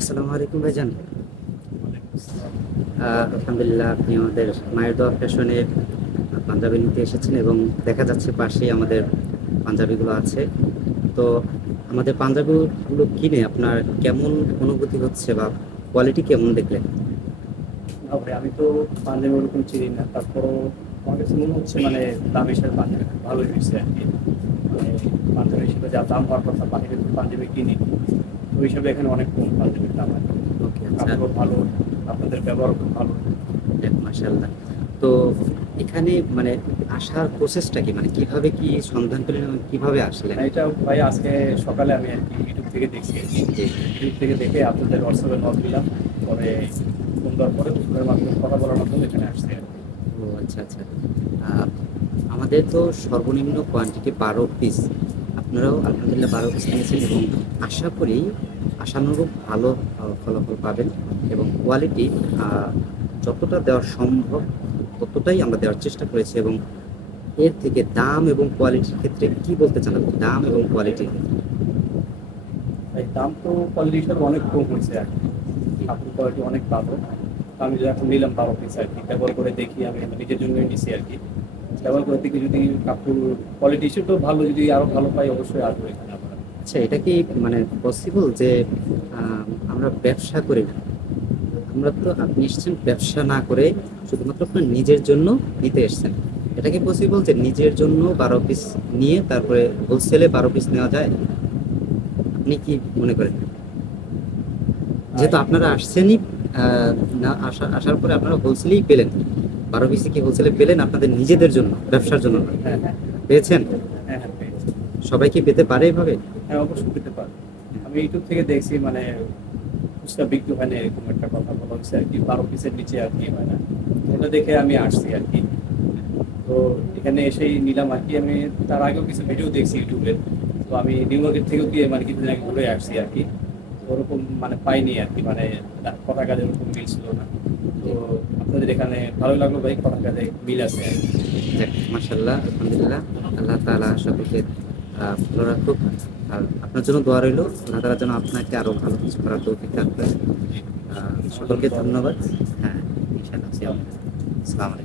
আসসালামু আলাইকুম ভাইজান। আলহামদুলিল্লাহ আপনি আমাদের মায়ের দোয়া ফ্যাশনে পাঞ্জাবি নিতে এসেছেন এবং দেখা যাচ্ছে পাশেই আমাদের পাঞ্জাবিগুলো আছে। তো আমাদের পাঞ্জাবিগুলো কিনে আপনার কেমন অনুভূতি হচ্ছে বা কোয়ালিটি কেমন দেখলেন? আমি তো পাঞ্জাবি ওরকম চিনি না, তারপরও আমার কাছে মনে হচ্ছে মানে দাম হিসেবে পাঞ্জাবি ভালোই হয়েছে আর কি। মানে পাঞ্জাবি হিসেবে যা দাম হওয়ার কথা বাহিরে পাঞ্জাবি কিনি। হিসাবে এখানে অনেক দাম ওকে আচ্ছা। কাপড় ভালো আপনাদের ব্যবহার খুব ভালো। মাসাল্লাহ তো এখানে মানে আসার প্রসেসটা কি? মানে কীভাবে কি সন্ধান পেলেন এবং কীভাবে আসলেন? এটা ভাই আজকে সকালে আমি আর কি ইউটিউব থেকে দেখছি। ইউটিউব থেকে দেখে আপনাদের হোয়াটসঅ্যাপে নক দিলাম পরে ফোন দেওয়ার পরে ফোনের মাধ্যমে কথা বলার মাধ্যমে এখানে আসছে। ও আচ্ছা আচ্ছা। আমাদের তো সর্বনিম্ন কোয়ান্টিটি বারো পিস আপনারাও আলহামদুলিল্লাহ বারো পিস নিয়েছেন এবং আশা করি আশানুরূপ ভালো ফলাফল পাবেন এবং কোয়ালিটি যতটা দেওয়া সম্ভব ততটাই আমরা দেওয়ার চেষ্টা করেছি এবং এর থেকে দাম এবং কোয়ালিটির ক্ষেত্রে কি বলতে চান আপনি? দাম এবং কোয়ালিটি ভাই, দাম তো কোয়ালিটি হিসাবে অনেক কম হয়েছে আর কাপড় কোয়ালিটি অনেক ভালো। আমি যে এখন নিলাম বারো পিস আর কি, ব্যবহার করে দেখি, আমি নিজের জন্য নিছি আর কি। ব্যবহার করে দেখি যদি কাপড় কোয়ালিটি হিসেবে ভালো, যদি আরও ভালো পাই অবশ্যই আসব। এখানে আচ্ছা এটা কি মানে পসিবল যে আমরা ব্যবসা করি না? আমরা তো আপনি ব্যবসা না করে শুধুমাত্র আপনার নিজের জন্য নিতে এসেছেন। এটা কি পসিবল যে নিজের জন্য বারো পিস নিয়ে তারপরে হোলসেলে বারো পিস নেওয়া যায়? আপনি কি মনে করেন? যেহেতু আপনারা আসছেনই না, আসা, আসার পরে আপনারা হোলসেলেই পেলেন। বারো পিসে কি হোলসেলে পেলেন আপনাদের নিজেদের জন্য ব্যবসার জন্য না। হ্যাঁ হ্যাঁ। পেয়েছেন? হ্যাঁ হ্যাঁ। সবাই কি পেতে পারে এভাবে? হ্যাঁ অবশ্যই পেতে পারে। আমি ইউটিউব থেকে দেখছি মানে ফুচকা বিক্রি হয় না এরকম একটা কথা বলা হচ্ছে আর কি বারো পিসের নিচে আর কি হয় না। ওটা দেখে আমি আসছি আর কি। তো এখানে এসেই নিলাম আর কি। আমি তার আগেও কিছু ভিডিও দেখছি ইউটিউবে। তো আমি নিউ মার্কেট থেকেও গিয়ে মানে কিছুদিন আগে ঘুরে আসছি আর কি। ওরকম মানে পাইনি আর কি মানে কথা কাজে ওরকম মিল ছিল না। তো আপনাদের এখানে ভালো লাগল ভাই কথা কাজে মিল আছে মাশাল্লাহ আলহামদুলিল্লাহ। আল্লাহ তাআলা সকলকে ভালো রাখুক। আর আপনার জন্য দোয়া রইল। আল্লাহ তাআলা যেন আপনাকে আরও ভালো কিছু করার তৌফিক করেন। সকলকে ধন্যবাদ। হ্যাঁ ইনশাআল্লাহ আসসালামু আলাইকুম।